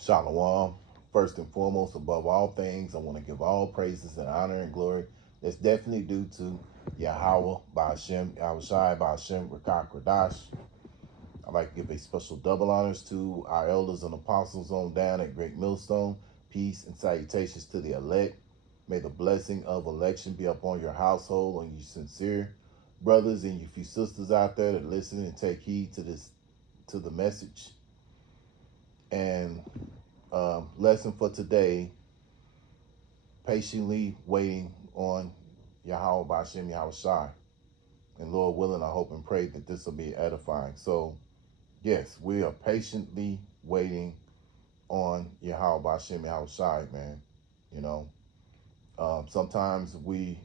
Shalom. First and foremost, above all things, I want to give all praises and honor and glory that's definitely due to YAHAWAH, BAHASHAM, YAHAWASHI, BAHASHAM, Rakak, Radash. I'd like to give a special double honors to our elders and apostles on down at Great Millstone. Peace and salutations to the elect. May the blessing of election be upon your household, on you sincere brothers and you few sisters out there that listen and take heed to the message. And lesson for today, patiently waiting on Yahawah BaHashem Yahawashi. And Lord willing, I hope and pray that this will be edifying. So, yes, we are patiently waiting on Yahawah BaHashem Yahawashi, man. You know, sometimes we,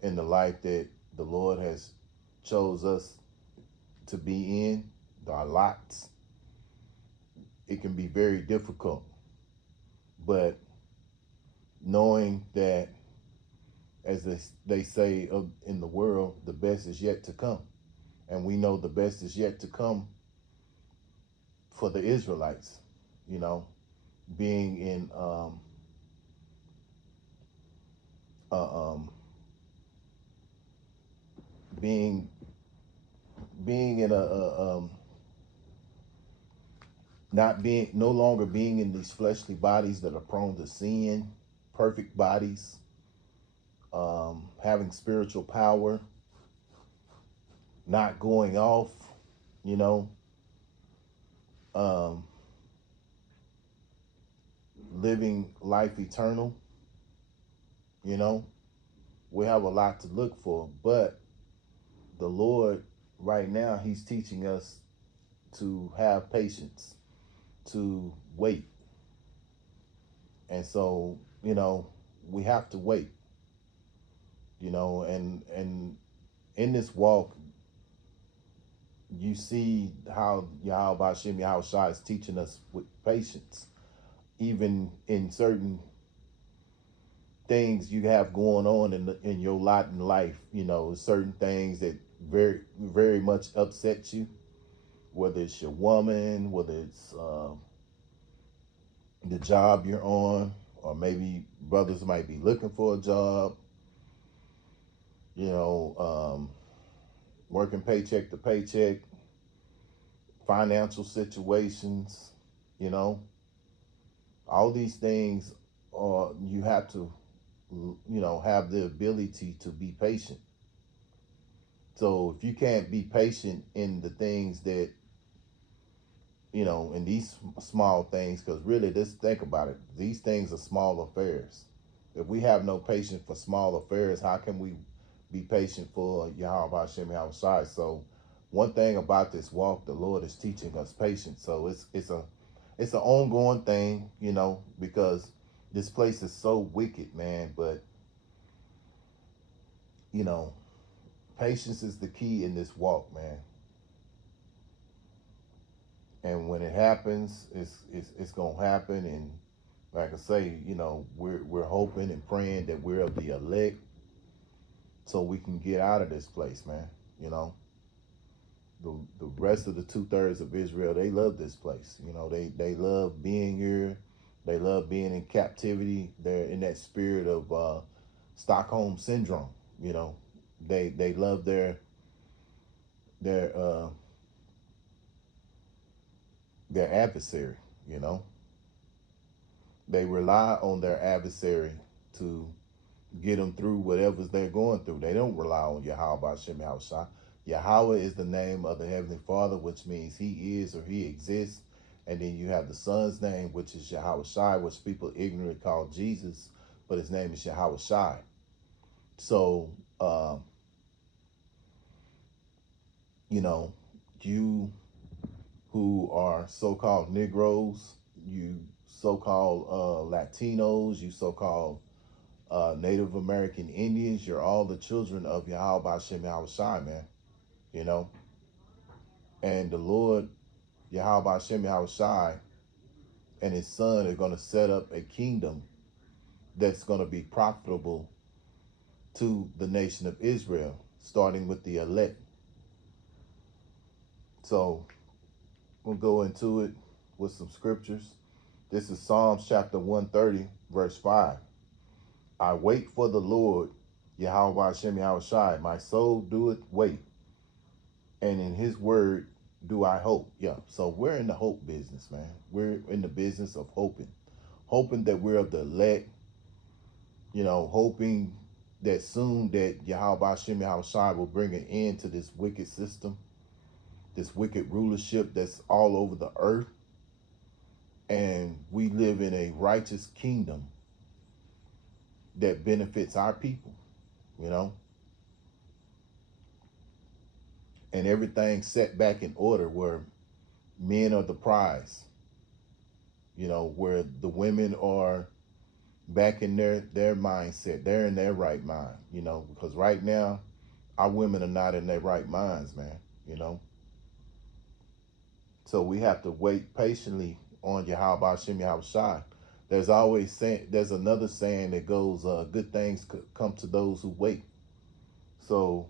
in the life that the Lord has chose us to be in, our lots, it can be very difficult. But knowing that, as they say in the world, the best is yet to come. And we know the best is yet to come for the Israelites, you know, being in being in no longer being in these fleshly bodies that are prone to sin, perfect bodies, having spiritual power, not going off, you know, living life eternal. You know, we have a lot to look for, but the Lord right now, he's teaching us to have patience, to wait. And so, you know, we have to wait, you know, and in this walk, you see how Yahawah BaHashem Yahawashi is teaching us with patience, even in certain things you have going on in your lot in life. You know, certain things that very, very much upset you, whether it's your woman, whether it's the job you're on, or maybe brothers might be looking for a job, you know, working paycheck to paycheck, financial situations, you know, all these things are, you have to, you know, have the ability to be patient. So if you can't be patient in the things that, you know, in these small things, because really, just think about it, these things are small affairs. If we have no patience for small affairs, how can we be patient for Yahawah BaHashem Yahawashi? So one thing about this walk, the Lord is teaching us patience. So it's an ongoing thing, you know, because this place is so wicked, man. But, you know, patience is the key in this walk, man. And when it happens, it's gonna happen. And like I say, you know, we're hoping and praying that we're of the elect, so we can get out of this place, man. You know, the rest of the 2/3 of Israel, they love this place. You know, they love being here. They love being in captivity. They're in that spirit of Stockholm syndrome. You know, they love their adversary. You know, they rely on their adversary to get them through whatever they're going through. They don't rely on Yahawah BaHashem Yahawashi. Yahweh is the name of the Heavenly Father, which means he is or he exists. And then you have the Son's name, which is Yahawashi, which people ignorantly call Jesus, but his name is Yahawashi. So, you know, you who are so-called Negroes, you so-called Latinos, you so-called Native American Indians, you're all the children of Yahawah BaHashem Yahawashi, man. You know, and the Lord Yahawah BaHashem Yahawashi and his son are going to set up a kingdom that's going to be profitable to the nation of Israel, starting with the elect. So we'll go into it with some scriptures. This is Psalms chapter 130, verse 5. I wait for the Lord, YAHAWASHI. My soul doeth wait, and in his word do I hope. Yeah, so we're in the hope business, man. We're in the business of hoping that we're of the elect, hoping that soon that YAHAWASHI will bring an end to this wicked system, this wicked rulership that's all over the earth, and we live in a righteous kingdom that benefits our people, you know, and everything's set back in order where men are the prize, where the women are back in their mindset. They're in their right mind, because right now our women are not in their right minds, man, So we have to wait patiently on YAHAWASHI. There's another saying that goes, good things come to those who wait. So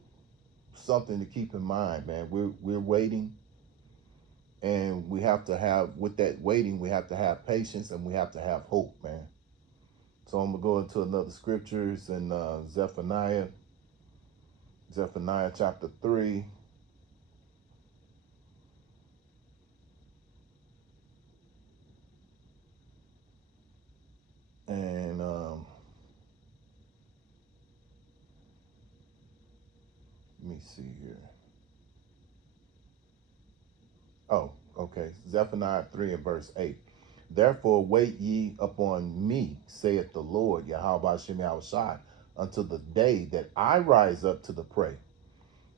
something to keep in mind, man. We're waiting, and we have to have, with that waiting, we have to have patience, and we have to have hope, man. So I'm gonna go into another scriptures in Zephaniah chapter 3. And let me see here. Oh, okay. Zephaniah 3 and verse 8. Therefore wait ye upon me, saith the Lord, YAHAWASHI, until the day that I rise up to the prey.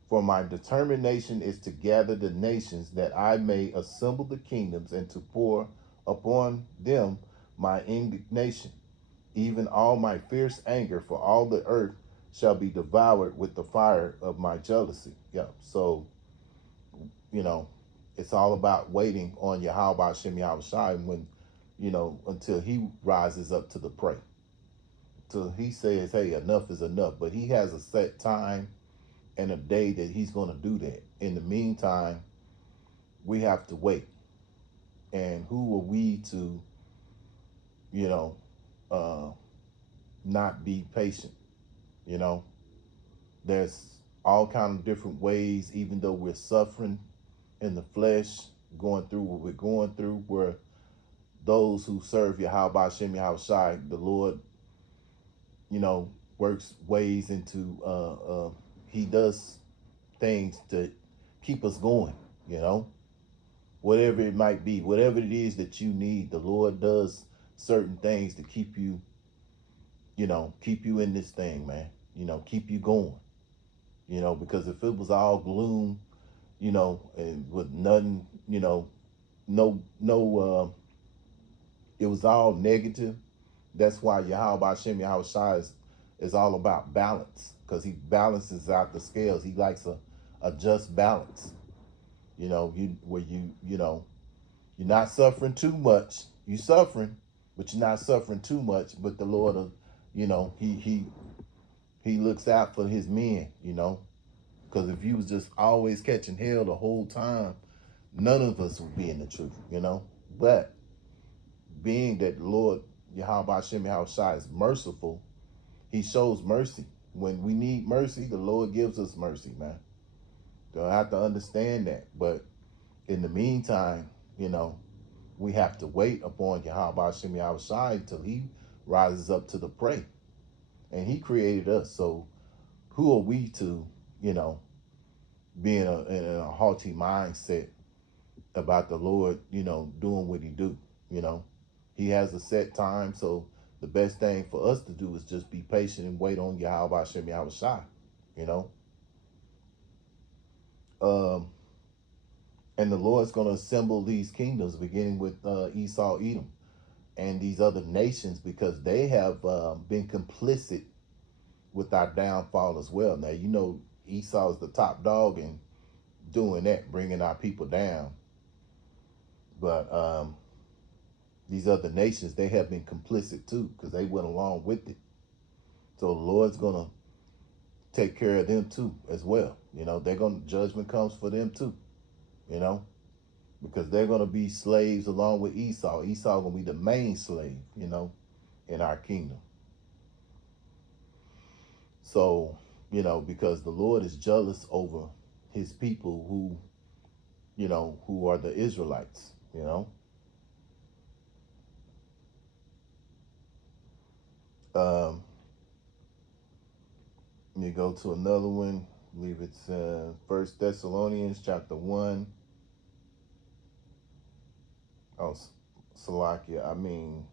For my determination is to gather the nations, that I may assemble the kingdoms, and to pour upon them my indignation, even all my fierce anger, for all the earth shall be devoured with the fire of my jealousy. Yeah, so, it's all about waiting on YAHAWASHI when, until he rises up to the prey. Till he says, hey, enough is enough. But he has a set time and a day that he's going to do that. In the meantime, we have to wait. And who are we to, not be patient? There's all kind of different ways, even though we're suffering in the flesh, going through what we're going through, where those who serve YAHAWASHI, the Lord, works ways into, he does things to keep us going, whatever it might be, whatever it is that you need, the Lord does certain things to keep you, keep you in this thing, man, keep you going, because if it was all gloom, and with nothing, it was all negative. That's why YAHAWASHI is all about balance, because he balances out the scales. He likes a just balance, you're not suffering too much. You're suffering, but you're not suffering too much. But the Lord, he looks out for his men, because if you was just always catching hell the whole time, none of us would be in the truth, But being that the Lord, YAHAWASHI, is merciful, he shows mercy. When we need mercy, the Lord gives us mercy, man. Don't have to understand that. But in the meantime, we have to wait upon YAHAWASHI until he rises up to the prey. And he created us. So who are we to, be in a haughty mindset about the Lord, doing what he do, He has a set time. So the best thing for us to do is just be patient and wait on YAHAWASHI, And the Lord's going to assemble these kingdoms, beginning with Esau, Edom, and these other nations, because they have been complicit with our downfall as well. Now, Esau is the top dog in doing that, bringing our people down. But these other nations, they have been complicit too, because they went along with it. So the Lord's going to take care of them too as well. Judgment comes for them too, because they're going to be slaves along with Esau. Esau going to be the main slave, in our kingdom. So, because the Lord is jealous over his people who are the Israelites. Um, you go to another one. I believe it's 1 Thessalonians chapter 1. Oh, Salakia, I mean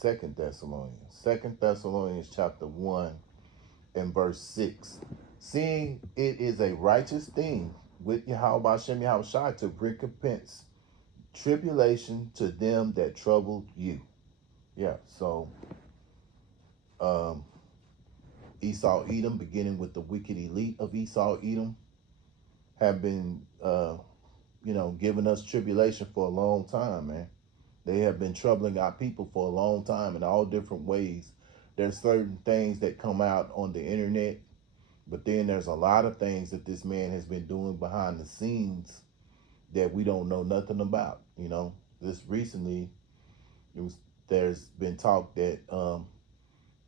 2 Thessalonians. 2 Thessalonians chapter 1 and verse 6. Seeing it is a righteous thing with YAHAWASHI YAHAWASHI to recompense tribulation to them that trouble you. Yeah, so Esau Edom, beginning with the wicked elite of Esau Edom, have been giving us tribulation for a long time, man. They have been troubling our people for a long time in all different ways. There's certain things that come out on the internet, but then there's a lot of things that this man has been doing behind the scenes that we don't know nothing about. This recently, there's been talk that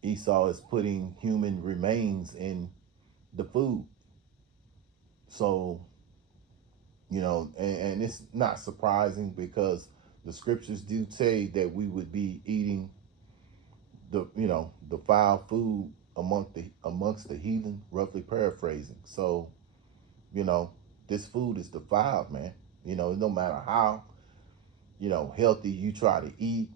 Esau is putting human remains in the food. So, and it's not surprising because the scriptures do say that we would be eating the foul food amongst the heathen, roughly paraphrasing. So, this food is defiled, man. No matter how, healthy you try to eat,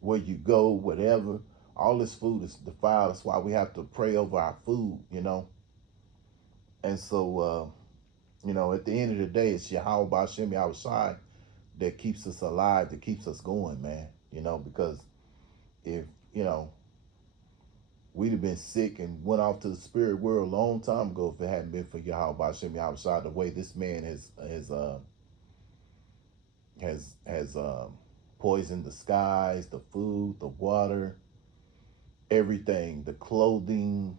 where you go, whatever, all this food is defiled. That's why we have to pray over our food, And so, at the end of the day, it's Yahawah BAHASHAM YAHAWASHI that keeps us alive, that keeps us going, man. Because if, we'd have been sick and went off to the spirit world a long time ago if it hadn't been for Yahawah BAHASHAM YAHAWASHI, the way this man has poisoned the skies, the food, the water, everything, the clothing,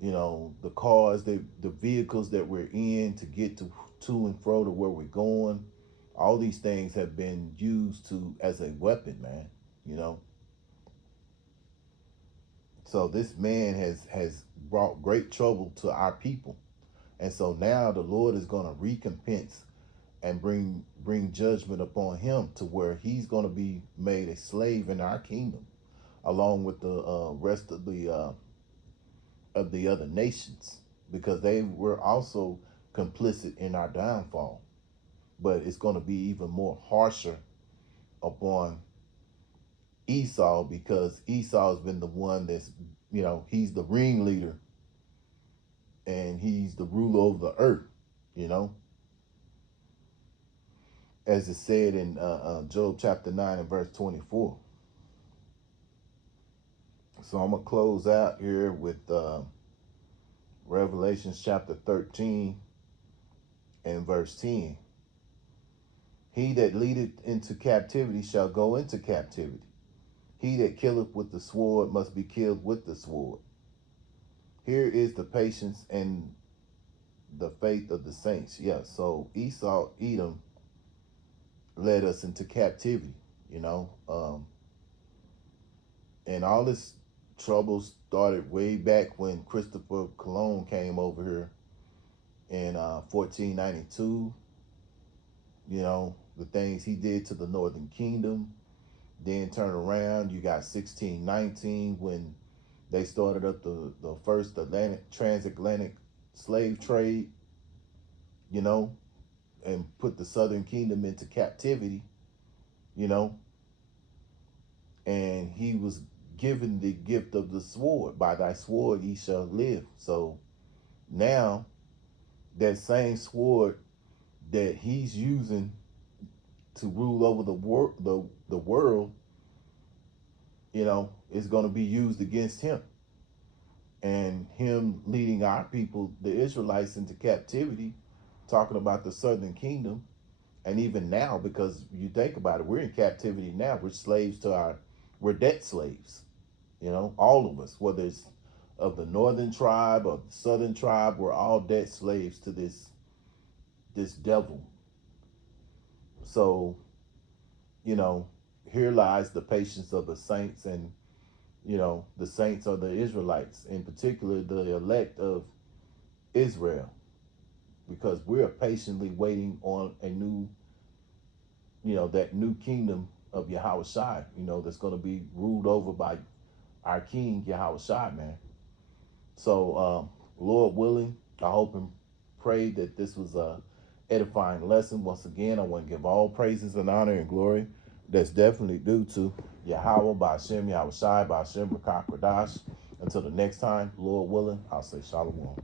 the cars, the vehicles that we're in to get to and fro to where we're going. All these things have been used as a weapon, man. So this man has brought great trouble to our people. And so now the Lord is going to recompense and bring judgment upon him to where he's going to be made a slave in our kingdom, along with the rest of the other nations, because they were also complicit in our downfall. But it's going to be even more harsher upon Esau, because Esau's been the one that's, he's the ringleader and he's the ruler over the earth, as it said in Job chapter 9 and verse 24. So I'm going to close out here with Revelations chapter 13 and verse 10. He that leadeth into captivity shall go into captivity. He that killeth with the sword must be killed with the sword. Here is the patience and the faith of the saints. Yeah, so Esau, Edom, led us into captivity, and all this trouble started way back when Christopher Cologne came over here in 1492. The things he did to the Northern Kingdom. Then turn around, you got 1619 when they started up the first transatlantic slave trade, and put the Southern Kingdom into captivity, and he was given the gift of the sword. By thy sword ye shall live. So now that same sword that he's using to rule over the world, is going to be used against him, and him leading our people, the Israelites, into captivity, talking about the Southern Kingdom. And even now, because you think about it, we're in captivity now. We're debt slaves, all of us, whether it's of the northern tribe or the southern tribe, we're all debt slaves to this devil, So, you know, here lies the patience of the saints, and, you know, the saints are the Israelites, in particular, the elect of Israel, because we're patiently waiting on a new, you know, that new kingdom of YAHAWASHI, you know, that's going to be ruled over by our King YAHAWASHI, man. So, Lord willing, I hope and pray that this was a edifying lesson. Once again, I want to give all praises and honor and glory that's definitely due to Yahweh, BAHASHAM, YAHAWASHI, BAHASHAM, Rakakradash. Until the next time, Lord willing, I'll say Shalom.